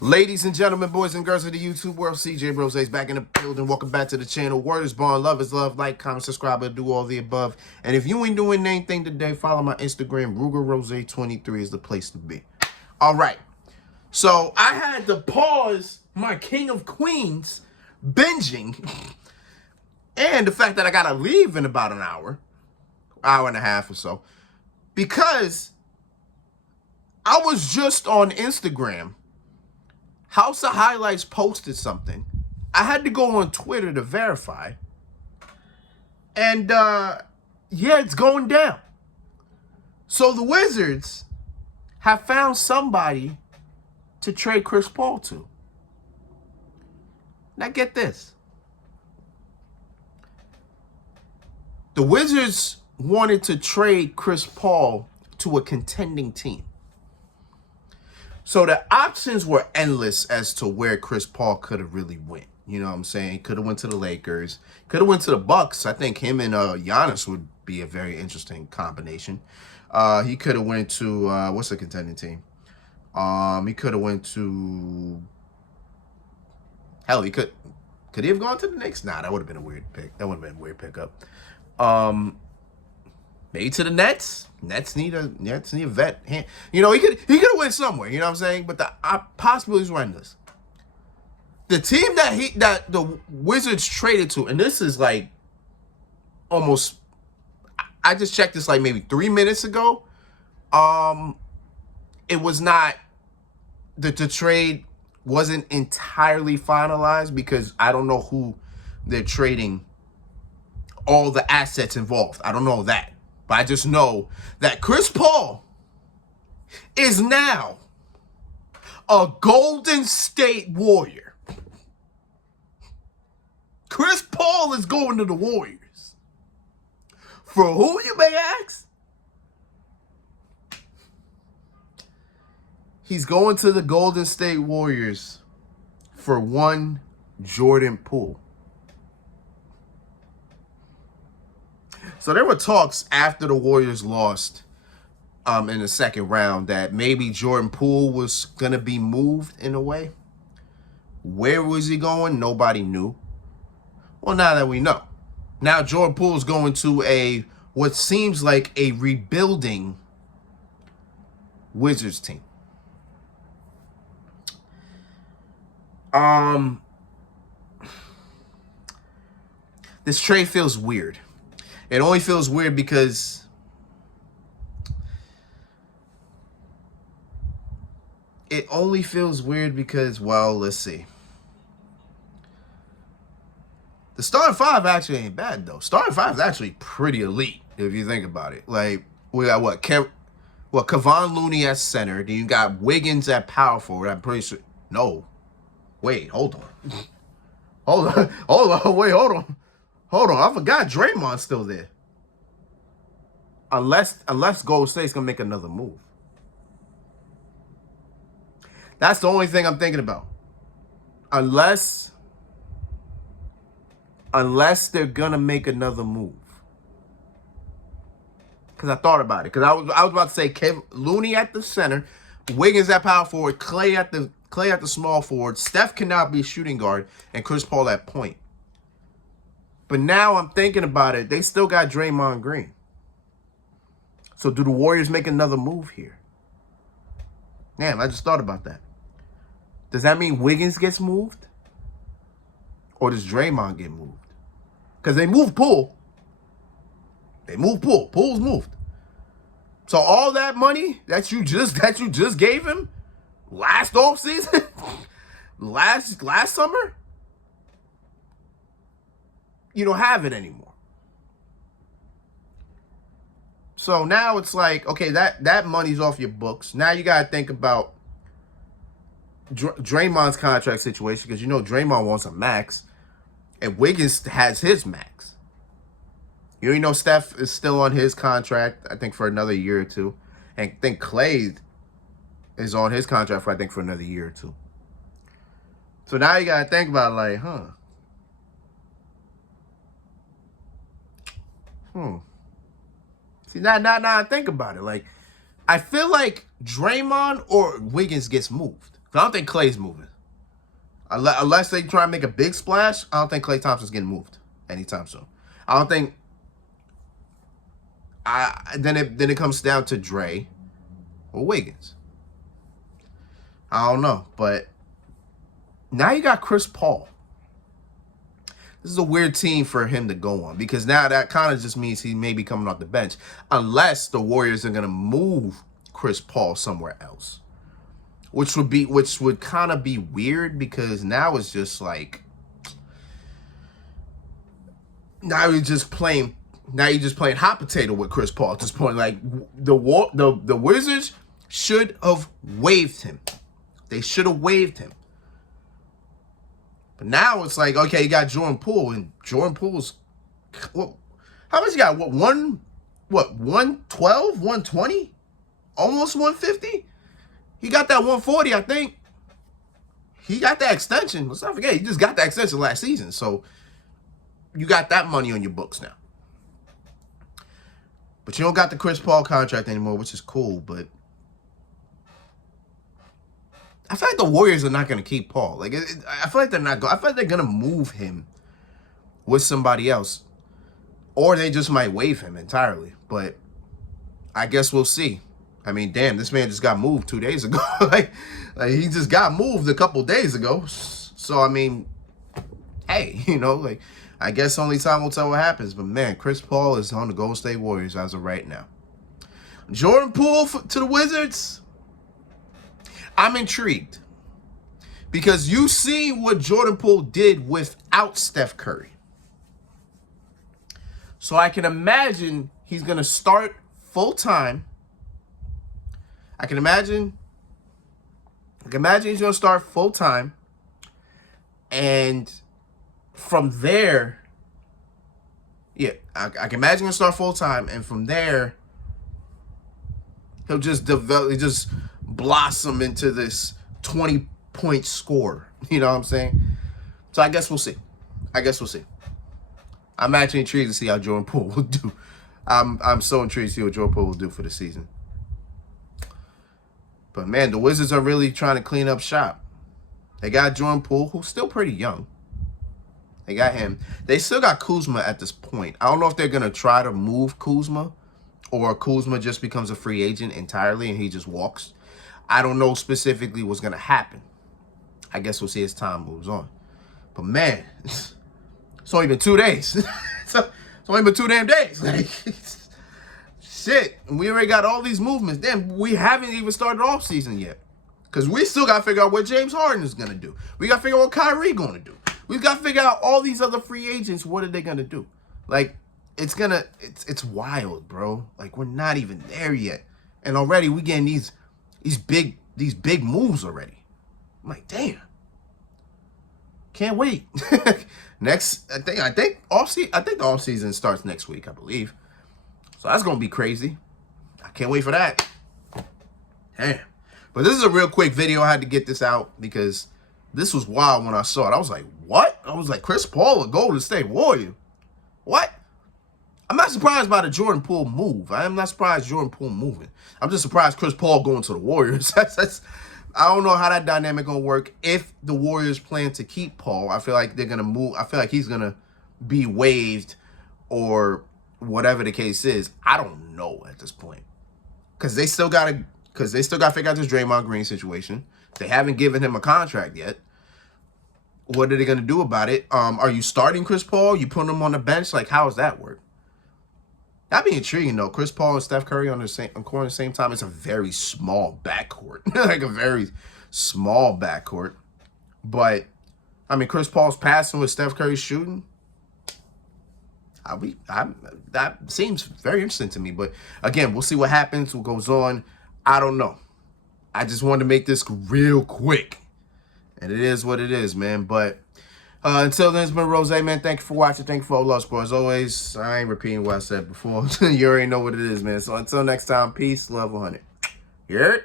Ladies and gentlemen, boys and girls of the YouTube world, CJ Rose's back in the building. Welcome back to the channel. Word is born, love is love. Like, comment, subscribe, and do all the above. And if you ain't doing anything today, follow my Instagram. RugerRose23 is the place to be. All right. So I had to pause my King of Queens binging and the fact that I gotta leave in about an hour and a half or so, because I was just on Instagram. House of Highlights posted something. I had to go on Twitter to verify. And, yeah, it's going down. So the Wizards have found somebody to trade Chris Paul to. Now get this. The Wizards wanted to trade Chris Paul to a contending team. So the options were endless as to where Chris Paul could have really went. You know what I'm saying? He could have went to the Lakers. Could have went to the Bucks. I think him and Giannis would be a very interesting combination. He could have went to, what's the contending team? He could have went to, hell, he could he have gone to the Knicks? Nah, that would have been a weird pick. That would have been a weird pickup. Maybe to the Nets. Nets need a vet. You know, he could have went somewhere. You know what I'm saying? But the possibilities were endless. The team that the Wizards traded to, and this is like almost, I just checked this like maybe 3 minutes ago. It was not, the trade wasn't entirely finalized because I don't know who they're trading all the assets involved. I don't know that. But I just know that Chris Paul is now a Golden State Warrior. Chris Paul is going to the Warriors. For who, you may ask? He's going to the Golden State Warriors for one Jordan Poole. So there were talks after the Warriors lost in the second round that maybe Jordan Poole was going to be moved in a way. Where was he going? Nobody knew. Well, now that we know. Now Jordan Poole is going to what seems like a rebuilding Wizards team. This trade feels weird. It only feels weird because well, let's see. The starting five actually ain't bad, though. Starting five is actually pretty elite, if you think about it. Like, we got Kevon Looney at center. Then you got Wiggins at power forward. I'm pretty sure. No. Wait, hold on. Hold on. Wait, hold on. Hold on, I forgot Draymond's still there. Unless Golden State's gonna make another move. That's the only thing I'm thinking about. Unless they're gonna make another move. Because I thought about it. Because I was about to say Looney at the center, Wiggins at power forward, Clay at the small forward, Steph cannot be shooting guard, and Chris Paul at point. But now I'm thinking about it. They still got Draymond Green. So do the Warriors make another move here? Damn, I just thought about that. Does that mean Wiggins gets moved? Or does Draymond get moved? Because they moved Poole. Poole's moved. So all that money that you just gave him last offseason, last summer, you don't have it anymore. So now it's like, okay, that money's off your books. Now you got to think about Draymond's contract situation, because you know Draymond wants a max and Wiggins has his max. You know Steph is still on his contract, I think, for another year or two. And I think Clay is on his contract for, I think, for another year or two. So now you got to think about, like, See, now I think about it. Like, I feel like Draymond or Wiggins gets moved. I don't think Clay's moving. Unless they try and make a big splash, I don't think Klay Thompson's getting moved anytime soon. I don't think. Then it comes down to Dre or Wiggins. I don't know, but now you got Chris Paul. This is a weird team for him to go on because now that kind of just means he may be coming off the bench unless the Warriors are going to move Chris Paul somewhere else. Which would kind of be weird because now it's just like now you're just playing hot potato with Chris Paul at this point. Like the Wizards should have waived him. They should have waived him. But now it's like, okay, you got Jordan Poole, and Jordan Poole's how much you got? 112, 120? Almost 150? He got that 140, I think. He got that extension. Let's not forget, he just got that extension last season. So you got that money on your books now. But you don't got the Chris Paul contract anymore, which is cool. But I feel like the Warriors are not going to keep Paul. Like I feel like they're not. I feel like they're going to move him with somebody else, or they just might waive him entirely. But I guess we'll see. I mean, damn, this man just got moved 2 days ago. like he just got moved a couple days ago. So, I mean, hey, like, I guess only time will tell what happens. But, man, Chris Paul is on the Golden State Warriors as of right now. Jordan Poole to the Wizards. I'm intrigued. Because you see what Jordan Poole did without Steph Curry. So I can imagine he's going to start full-time. I can imagine he's going to start full-time. And from there, I can imagine he'll start full-time. And from there, he'll just just blossom into this 20-point scorer. You know what I'm saying? So I guess we'll see. I'm actually intrigued to see how Jordan Poole will do. I'm so intrigued to see what Jordan Poole will do for the season. But, man, the Wizards are really trying to clean up shop. They got Jordan Poole, who's still pretty young. They got him. They still got Kuzma at this point. I don't know if they're going to try to move Kuzma or Kuzma just becomes a free agent entirely and he just walks. I don't know specifically what's going to happen. I guess we'll see as time moves on. But, man, it's only been 2 days. It's only been 2 damn days. Like, shit, we already got all these movements. Damn, we haven't even started off season yet. Because we still got to figure out what James Harden is going to do. We got to figure out what Kyrie going to do. We've got to figure out all these other free agents. What are they going to do? Like, it's wild, bro. Like, we're not even there yet. And already we getting these big moves already. I'm like, damn. Can't wait. Next, I think the offseason starts next week, I believe. So that's going to be crazy. I can't wait for that. Damn. But this is a real quick video. I had to get this out because this was wild when I saw it. I was like, what? I was like, Chris Paul, a Golden State Warrior. What? I'm not surprised by the Jordan Poole move. I am not surprised Jordan Poole moving. I'm just surprised Chris Paul going to the Warriors. I don't know how that dynamic going to work. If the Warriors plan to keep Paul, I feel like they're going to move. I feel like he's going to be waived or whatever the case is. I don't know at this point. Because they still got to figure out this Draymond Green situation. They haven't given him a contract yet. What are they going to do about it? Are you starting Chris Paul? You putting him on the bench? Like, how does that work? That'd be intriguing, though. Chris Paul and Steph Curry on court at the same time. It's a very small backcourt. Like, a very small backcourt. But, I mean, Chris Paul's passing with Steph Curry's shooting. That seems very interesting to me. But, again, we'll see what happens, what goes on. I don't know. I just wanted to make this real quick. And it is what it is, man. But until then, it's been Rose, man. Thank you for watching. Thank you for all love, support. As always, I ain't repeating what I said before. You already know what it is, man. So until next time, peace, love, 100. You heard it?